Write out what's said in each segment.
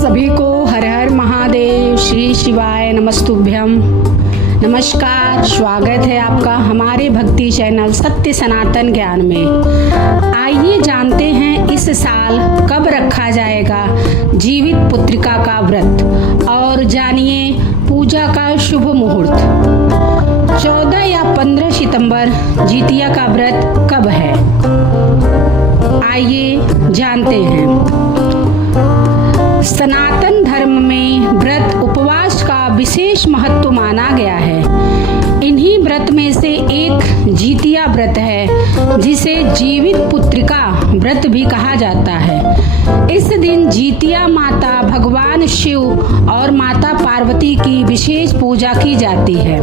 सभी को हर हर महादेव, श्री शिवाय नमस्तुभ्यम। नमस्कार, स्वागत है आपका हमारे भक्ति चैनल सत्य सनातन ज्ञान में। आइए जानते हैं इस साल कब रखा जाएगा जीवित पुत्रिका का व्रत और जानिए पूजा का शुभ मुहूर्त। 14 या 15 सितंबर जितिया का व्रत कब है, आइए जानते हैं। सनातन धर्म में व्रत उपवास का विशेष महत्व माना गया है। इन्हीं व्रत में से एक जितिया व्रत है, जिसे जीवित पुत्रिका व्रत भी कहा जाता है। इस दिन जितिया माता भगवान शिव और माता पार्वती की विशेष पूजा की जाती है।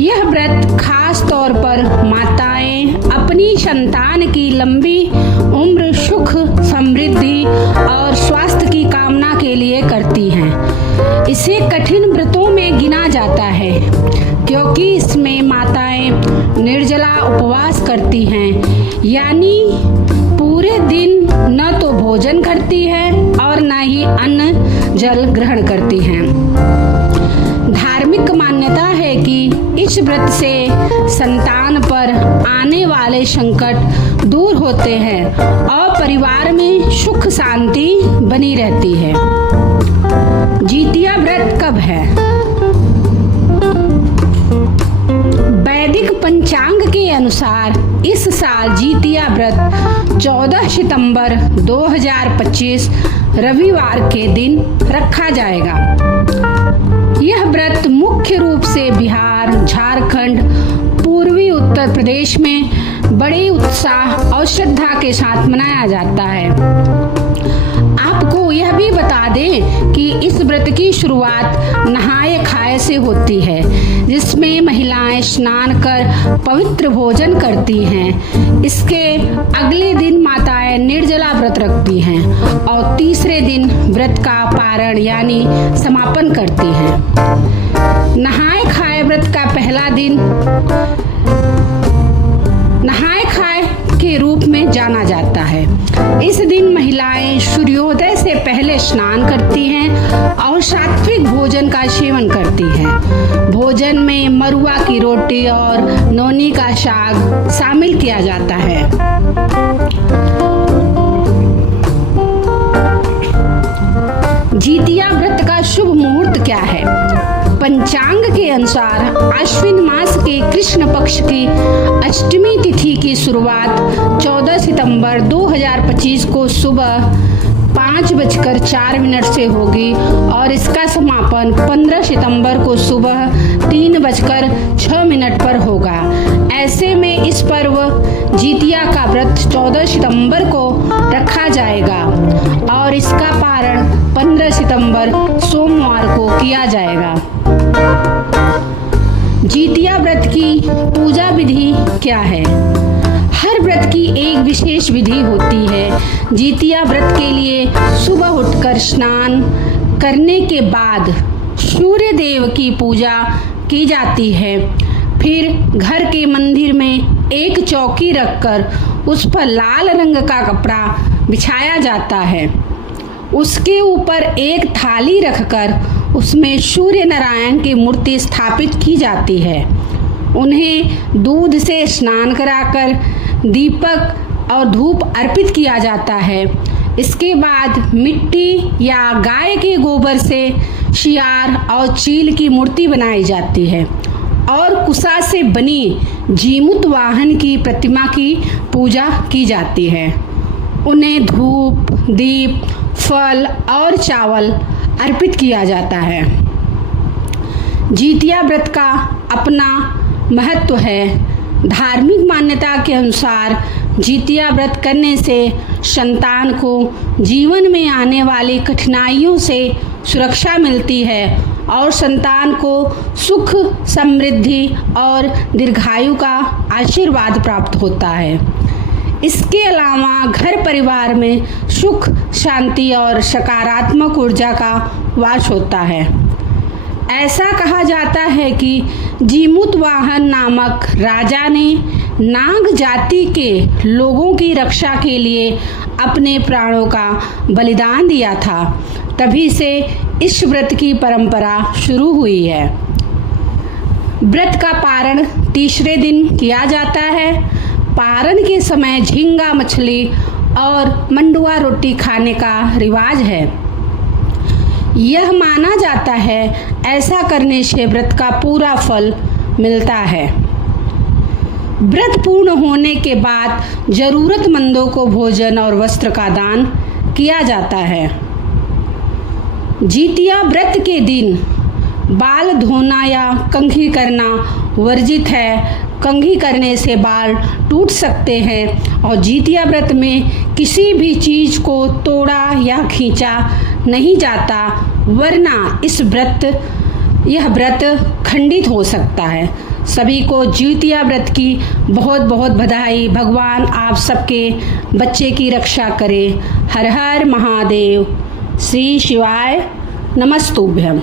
यह व्रत खास तौर पर माताएं अपनी संतान की लंबी उम्र, सुख, समृद्धि और स्वास्थ्य की कामना के लिए करती हैं। इसे कठिन व्रतों में गिना जाता है क्योंकि इसमें माताएं निर्जला उपवास करती हैं, यानी पूरे दिन न तो भोजन करती हैं और न ही अन्न जल ग्रहण करती हैं। धार्मिक मान्यता है कि इस व्रत से संतान पर आने वाले संकट दूर होते हैं और परिवार में सुख शांति बनी रहती है। जितिया व्रत कब है? वैदिक पंचांग के अनुसार इस साल जितिया व्रत 14 सितंबर 2025 रविवार के दिन रखा जाएगा। यह व्रत मुख्य रूप से बिहार, झारखंड, पूर्वी उत्तर प्रदेश में बड़े उत्साह और श्रद्धा के साथ मनाया जाता है। आपको यह भी बता दें कि इस व्रत की शुरुआत नहाए खाए से होती है, जिसमें महिलाएं स्नान कर पवित्र भोजन करती हैं। इसके अगले दिन माताएं निर्जला व्रत रखती हैं और तीसरे दिन व्रत का पारण यानी समापन करती हैं। नहाए खाए व्रत का पहला दिन नहाए खाए के रूप में जाना जाता है। इस दिन महिलाएं सूर्योदय से पहले स्नान करती हैं और सात्विक भोजन का सेवन करती हैं। भोजन में मरुआ की रोटी और नौनी का साग शामिल किया जाता है। जितिया व्रत का शुभ मुहूर्त क्या है? पंचांग के अनुसार आश्विन मास के कृष्ण पक्ष की अष्टमी तिथि की शुरुआत 14 सितंबर 2025 को सुबह 5:04 से होगी और इसका समापन 15 सितंबर को सुबह 3:06 पर होगा। ऐसे में इस पर्व जितिया का व्रत 14 सितंबर को रखा जाएगा और इसका पारण 15 सितंबर सोमवार को किया जाएगा। जितिया व्रत की पूजा विधि क्या है? हर व्रत की एक विशेष विधि होती है। जितिया व्रत के लिए सुबह उठकर स्नान करने के बाद सूर्य देव की पूजा की जाती है। फिर घर के मंदिर में एक चौकी रखकर उस पर लाल रंग का कपड़ा बिछाया जाता है। उसके ऊपर एक थाली रखकर उसमें सूर्य नारायण की मूर्ति स्थापित की जाती है। उन्हें दूध से स्नान कराकर दीपक और धूप अर्पित किया जाता है। इसके बाद मिट्टी या गाय के गोबर से सियार और चील की मूर्ति बनाई जाती है और कुशा से बनी जीमूत वाहन की प्रतिमा की पूजा की जाती है। उन्हें धूप, दीप, फल और चावल अर्पित किया जाता है। जितिया व्रत का अपना महत्व है। धार्मिक मान्यता के अनुसार जितिया व्रत करने से संतान को जीवन में आने वाली कठिनाइयों से सुरक्षा मिलती है और संतान को सुख, समृद्धि और दीर्घायु का आशीर्वाद प्राप्त होता है। इसके अलावा घर परिवार में सुख, शांति और सकारात्मक ऊर्जा का वास होता है। ऐसा कहा जाता है कि जीमूत वाहन नामक राजा ने नाग जाति के लोगों की रक्षा के लिए अपने प्राणों का बलिदान दिया था, तभी से इस व्रत की परंपरा शुरू हुई है। व्रत का पारण तीसरे दिन किया जाता है। पारण के समय झींगा मछली और मंडुआ रोटी खाने का रिवाज है। यह माना जाता है ऐसा करने से व्रत का पूरा फल मिलता है। व्रत पूर्ण होने के बाद जरूरतमंदों को भोजन और वस्त्र का दान किया जाता है। जितिया व्रत के दिन बाल धोना या कंघी करना वर्जित है। कंघी करने से बाल टूट सकते हैं और जितिया व्रत में किसी भी चीज़ को तोड़ा या खींचा नहीं जाता, वरना यह व्रत खंडित हो सकता है। सभी को जितिया व्रत की बहुत बहुत बधाई। भगवान आप सबके बच्चे की रक्षा करे। हर हर महादेव। श्री शिवाय नमस्तुभ्यम।